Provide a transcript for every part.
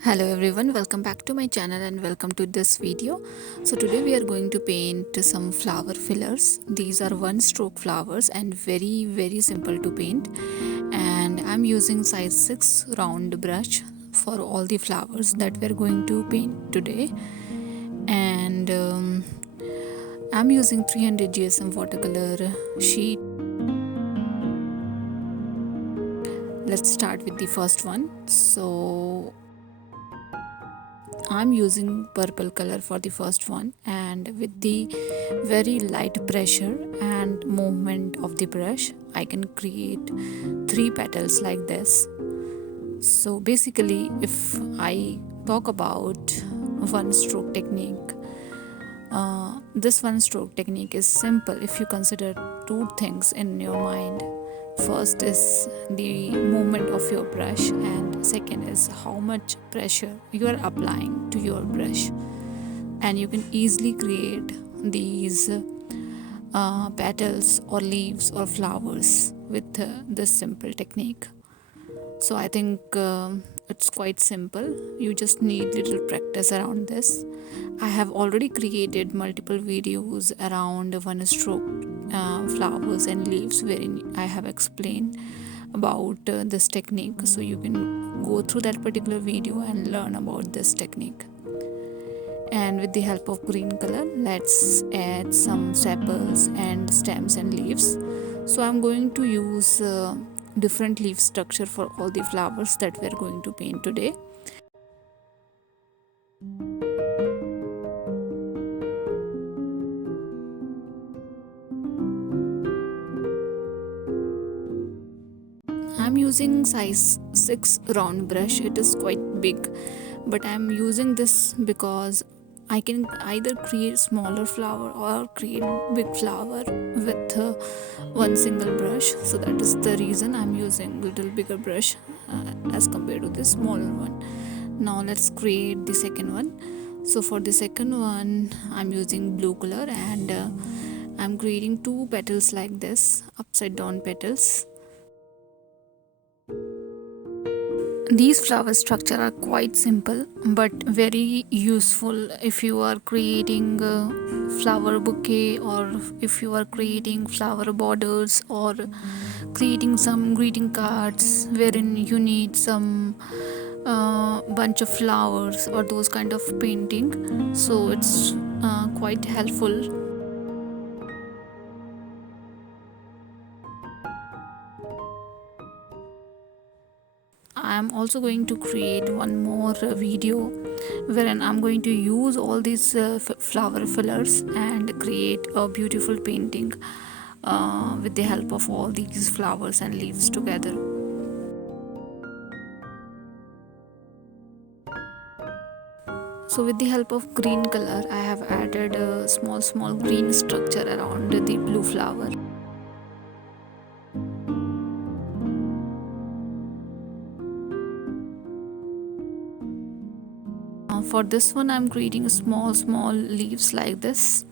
Hello everyone, welcome back to my channel and welcome to this video. So today we are going to paint some flower fillers. These are one stroke flowers and very simple to paint, and I'm using size 6 round brush for all the flowers that we're going to paint today. And I'm using 300 GSM watercolor sheet. Let's start with the first one. So I'm using purple color for the first one, and with the very light pressure and movement of the brush I can create 3 petals like this. So basically, if I talk about one stroke technique, this one stroke technique is simple if you consider two things in your mind. First is the movement of your brush, and second is how much pressure you are applying to your brush. And you can easily create these petals or leaves or flowers with this simple technique. So I think it's quite simple. You just need little practice around this. I have already created multiple videos around one stroke flowers and leaves wherein I have explained about this technique, so you can go through that particular video and learn about this technique. And with the help of green color, let's add some sepals and stems and leaves. So I'm going to use different leaf structure for all the flowers that we're going to paint today. I'm using size 6 round brush. It is quite big, but I'm using this because I can either create smaller flower or create big flower with one single brush. So that is the reason I'm using little bigger brush as compared to the smaller one. Now let's create the second one. So for the second one, I'm using blue color, and I'm creating 2 petals like this, upside down petals. These flower structure are quite simple but very useful if you are creating a flower bouquet, or if you are creating flower borders, or creating some greeting cards wherein you need some bunch of flowers or those kind of painting. So it's quite helpful. I'm also going to create one more video wherein I'm going to use all these flower fillers and create a beautiful painting with the help of all these flowers and leaves together. So with the help of green color, I have added a small green structure around the blue flower. For this one, I'm creating small leaves like this,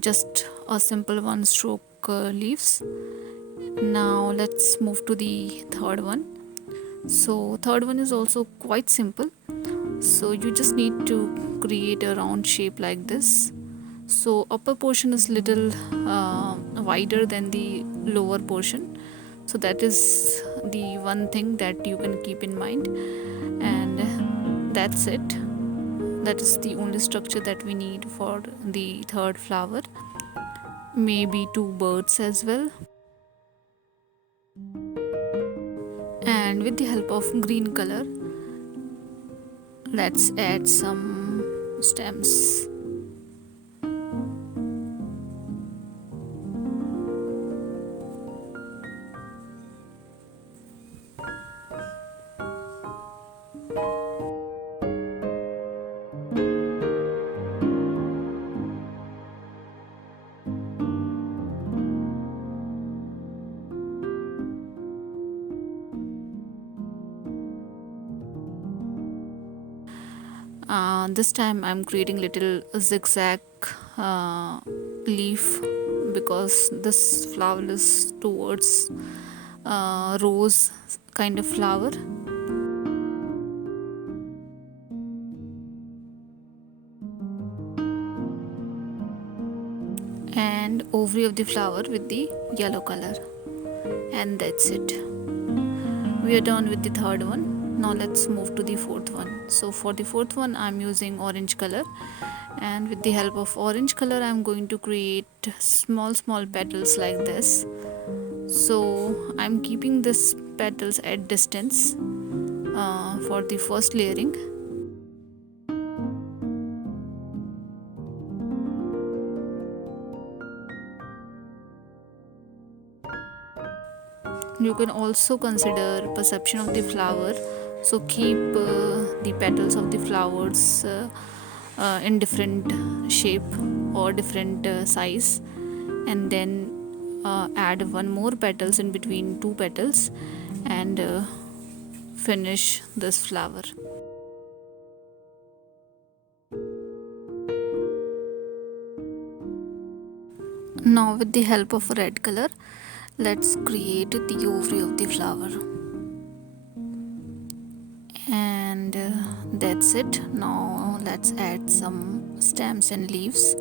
just a simple one stroke leaves. Now let's move to the third one. So third one is also quite simple. So you just need to create a round shape like this. So upper portion is little wider than the lower portion. So that is the one thing that you can keep in mind, and that's it. That is the only structure that we need for the third flower. Maybe 2 birds as well. And with the help of green color, let's add some stems. This time I'm creating little zigzag leaf because this flower is towards rose kind of flower. and ovary of the flower with the yellow color, and that's it. We are done with the third one. Now let's move to the fourth one. So for the fourth one I'm using orange color, and with the help of orange color I'm going to create small petals like this. So I'm keeping this petals at distance for the first layering. You can also consider perception of the flower, so keep the petals of the flowers in different shape or different size, and then add one more petals in between two petals, and finish this flower. Now with the help of red color, let's create the ovary of the flower, and that's it. Now let's add some stems and leaves.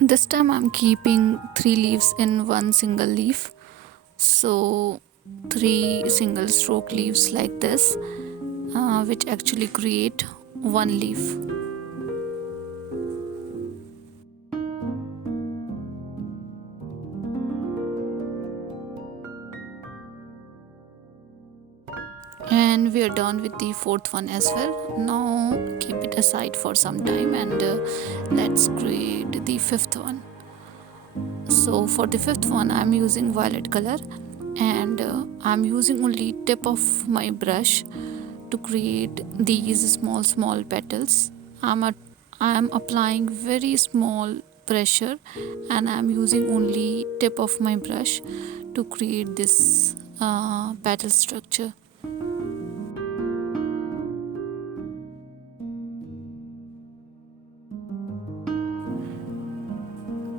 This time I'm keeping 3 leaves in one single leaf, so 3 single stroke leaves like this, which actually create one leaf. And we are done with the fourth one as well. Now keep it aside for some time, and let's create the fifth one. So for the fifth one I'm using violet color, and I'm using only tip of my brush to create these small petals. I'm applying very small pressure, and I'm using only tip of my brush to create this petal structure.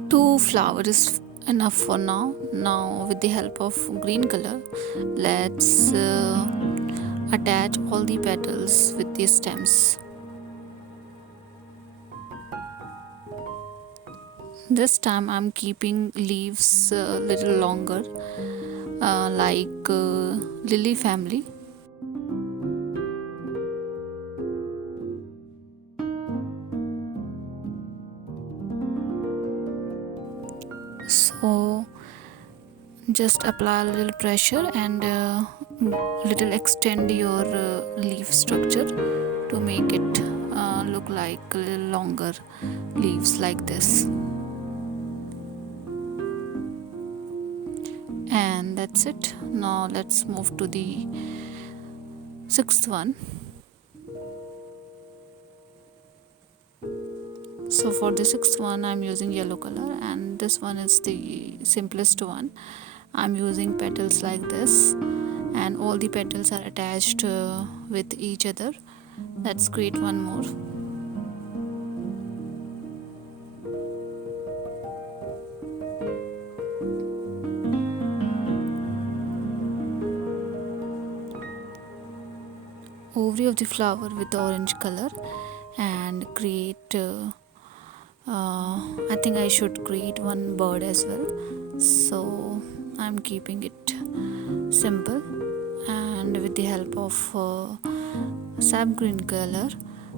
Two flowers is enough for now. Now with the help of green color, let's attach all the petals with the stems. This time I'm keeping leaves a little longer, like lily family. So just apply a little pressure, and little extend your leaf structure to make it look like a little longer leaves like this. And that's it. Now let's move to the sixth one. So for the sixth one I'm using yellow color, and this one is the simplest one. I'm using petals like this, and all the petals are attached with each other. Let's create one more. Ovary of the flower with orange color, and create I think I should create one bird as well, so I'm keeping it simple, and with the help of sap green color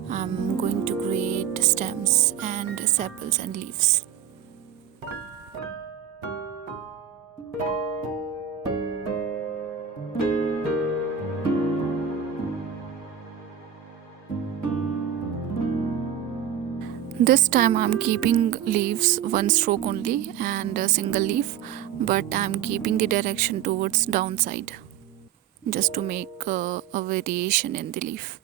I'm going to create stems and sepals and leaves. This time I'm keeping leaves one stroke only and a single leaf, but I'm keeping the direction towards downside just to make a variation in the leaf.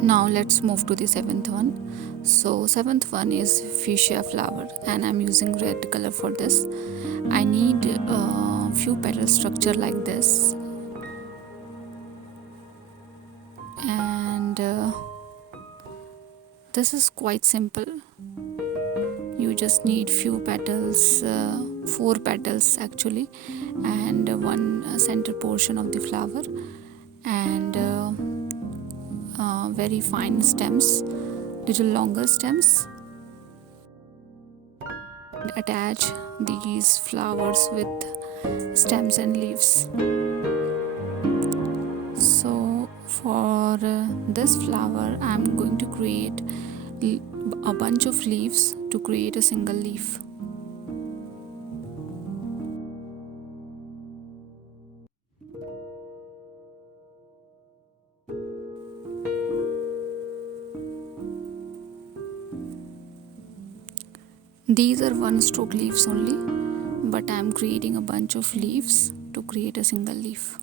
Now let's move to the seventh one. So seventh one is fuchsia flower, and I'm using red color for this. I need a few petal structure like this, and This is quite simple. You just need few petals, 4 petals actually, and one center portion of the flower, and very fine stems, little longer stems. Attach these flowers with stems and leaves. So for this flower I'm going to create a bunch of leaves to create a single leaf. These are one stroke leaves only, but I'm creating a bunch of leaves to create a single leaf.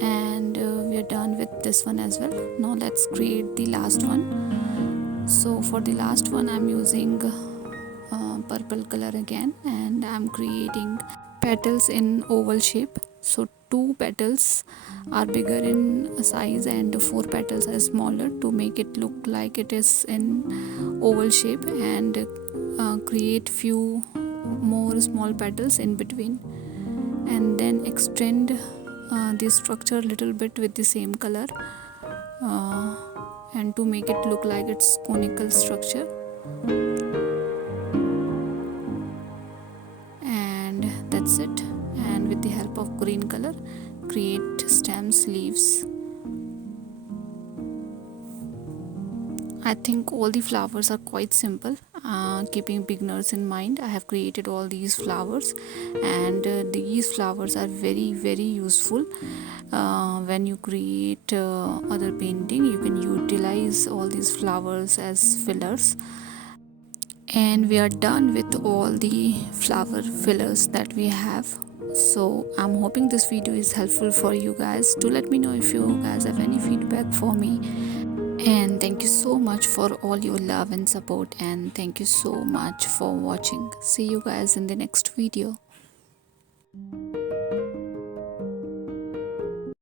And we are done with this one as well. Now let's create the last one. So for the last one I'm using purple color again, and I'm creating petals in oval shape. So 2 petals are bigger in size and 4 petals are smaller to make it look like it is in oval shape, and create few more small petals in between, and then extend the structure a little bit with the same color, and to make it look like it's conical structure. And that's it. And with the help of green color, create stems, leaves. I think all the flowers are quite simple. Keeping beginners in mind, I have created all these flowers, and these flowers are very useful. When you create other painting, you can utilize all these flowers as fillers. And we are done with all the flower fillers that we have. So I'm hoping this video is helpful for you guys. Do let me know if you guys have any feedback for me. And thank you so much for all your love and support, and thank you so much for watching. See you guys in the next video.